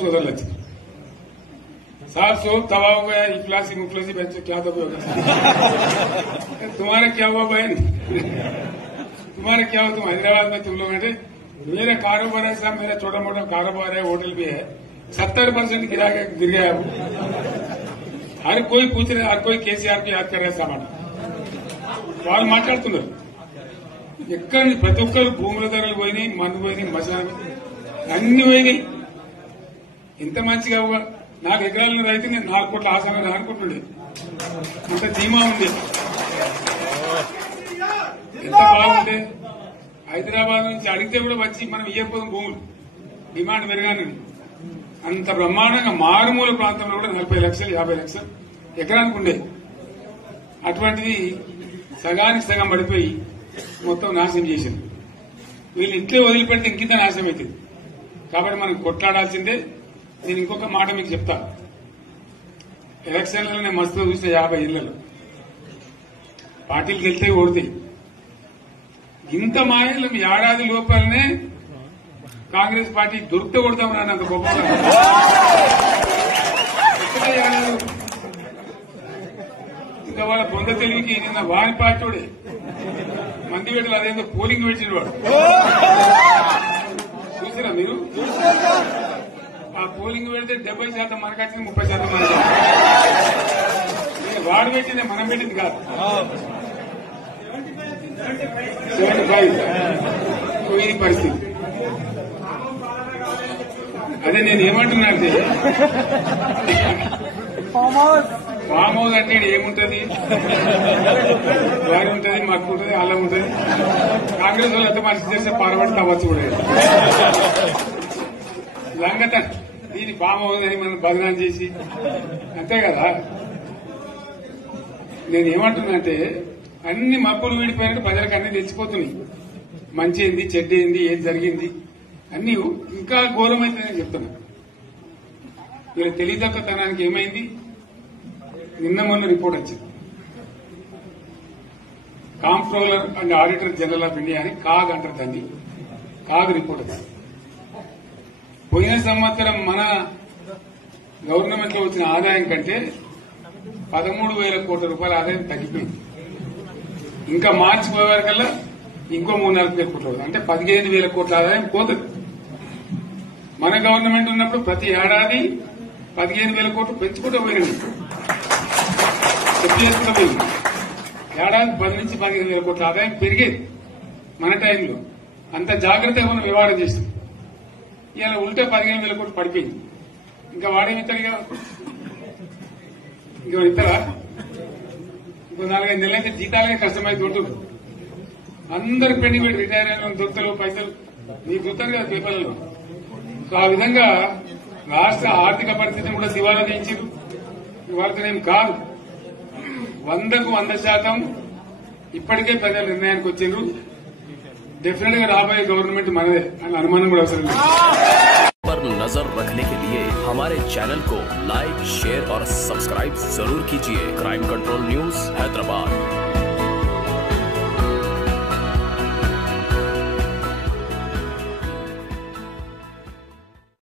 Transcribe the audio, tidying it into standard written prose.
सोदर लगे साहब सोब तबाह हो गया इफलासी मुफलसी बच्चे क्या दबे होगा तुम्हारा क्या हुआ बहन तुम्हारा क्या हुआ तुम हैदराबाद में तुम लोग हैं मेरा कारोबार है साहब मेरा छोटा मोटा कारोबार है होटल भी है 70% गिरा गिर गया वो हर कोई पूछ रहे हर कोई केसीआर की याद कर रहे सामान వాళ్ళు మాట్లాడుతున్నారు ఎక్కడ ప్రతి ఒక్కరు భూముల ధరలు పోయినాయి మందు పోయినాయి మసాలా అన్ని పోయినాయి ఇంత మంచిగా 4 ఎకరాల రైతు నేను 4 కోట్ల ఆసనాలు అనుకుంటుండే అంత ధీమా ఉంది ఎంత బాగుంటే హైదరాబాద్ నుంచి అడిగితే కూడా వచ్చి మనం ఇయ్యకపోదాం భూములు డిమాండ్ పెరగాలని అంత బ్రహ్మాండంగా మారుమూల ప్రాంతంలో కూడా 40 లక్షలు 50 లక్షలు ఎకరానికి ఉండేది అటువంటిది సగానికి సగం పడిపోయి మొత్తం నాశనం చేశారు వీళ్ళు ఇట్లే వదిలిపెడితే ఇంకింత నాశనం అవుతుంది కాబట్టి మనం కొట్లాడాల్సిందే నేను ఇంకొక మాట మీకు చెప్తా ఎలక్షన్లలో నేను మస్తు చూస్తే 50 ఇళ్లలో పార్టీలు గెలితే ఓడితాయి ఇంత మాయలు ఏడాది లోపలనే కాంగ్రెస్ పార్టీ దొరికితే కొడతాం రానంత గొప్పగా ఇంకా వాళ్ళ పొంద తెలివికి నిన్న వారి పార్టీడే మంది వేటలు అదేందో పోలింగ్ పెట్టిన వాడు చూసారా మీరు ఆ పోలింగ్ పెడితే 70% మనకు వచ్చింది 30% మనకి వాడు పెట్టింది మనం పెట్టింది కాదు 75 ఇది పరిస్థితి అదే నేను ఏమంటున్నా అంటే ఫామ్ హౌస్ అంటే ఏముంటది వారి ఉంటది మాకు ఉంటది అల్లం ఉంటది కాంగ్రెస్ వాళ్ళు ఎంత మంచి చేస్తే పార్లమెంట్ కావచ్చు కూడా లంగత దీన్ని ఫామ్ హౌస్ అని మనం బదనాం చేసి అంతే కదా నేను ఏమంటున్నా అంటే అన్ని మబ్బులు వీడిపోయినట్టు ప్రజలకు అన్ని తెలిసిపోతున్నాయి మంచి ఏంది చెడ్డ ఏంది ఏది జరిగింది అన్ని ఇంకా ఘోరమైతే నేను చెప్తున్నా వీళ్ళ తెలియదక్కతనానికి ఏమైంది నిన్న మొన్న రిపోర్ట్ వచ్చింది comptroller and auditor general of India అని కాగ్ అంటారు దాన్ని కాగ్ రిపోర్ట్ వచ్చింది పోయిన సంవత్సరం మన గవర్నమెంట్ లో వచ్చిన ఆదాయం కంటే 13,000 కోట్ల రూపాయల ఆదాయం తగ్గిపోయింది ఇంకా మార్చి పోయేవారికల్లా ఇంకో 3-4 కోట్ల అంటే 15,000 కోట్ల ఆదాయం పోతుంది మన గవర్నమెంట్ ఉన్నప్పుడు ప్రతి ఏడాది 15,000 కోట్లు పెంచుకుంటూ పోయింది చెప్పి చేసుకుంటూ పోయింది ఏడాది 10 నుంచి 15,000 కోట్ల ఆదాయం పెరిగేది మన టైంలో అంత జాగ్రత్తగా మనం వ్యవహారం చేస్తాం ఇలా ఉల్టా 15,000 కోట్లు పడిపోయింది ఇంకా వాడేమిస్తాడుగా ఇంకో ఇస్తారా ఇంకో 4-5 నెలలైతే జీతాలే కష్టమైతే ఉంటుంది అందరు పెండింగ్ పెట్టి రిటైర్ అయిన దొరుకుతారు పైసలు మీకు చూస్తారు కదా పేపర్లలో సో ఆ విధంగా రాష్ట్ర ఆర్థిక పరిస్థితిని కూడా దివాలా తీయించారు వాళ్ళతోనేం కాదు 100కు 100% ఇప్పటికే ప్రజలు నిర్ణయానికి వచ్చారు डेफिनेटली राबोये गवर्नमेंट मनदे అని అనుమానం కూడా అవసరం లేదు पर नजर रखने के लिए हमारे चैनल को लाइक शेयर और सब्सक्राइब जरूर कीजिए क्राइम कंट्रोल न्यूज हैदराबाद।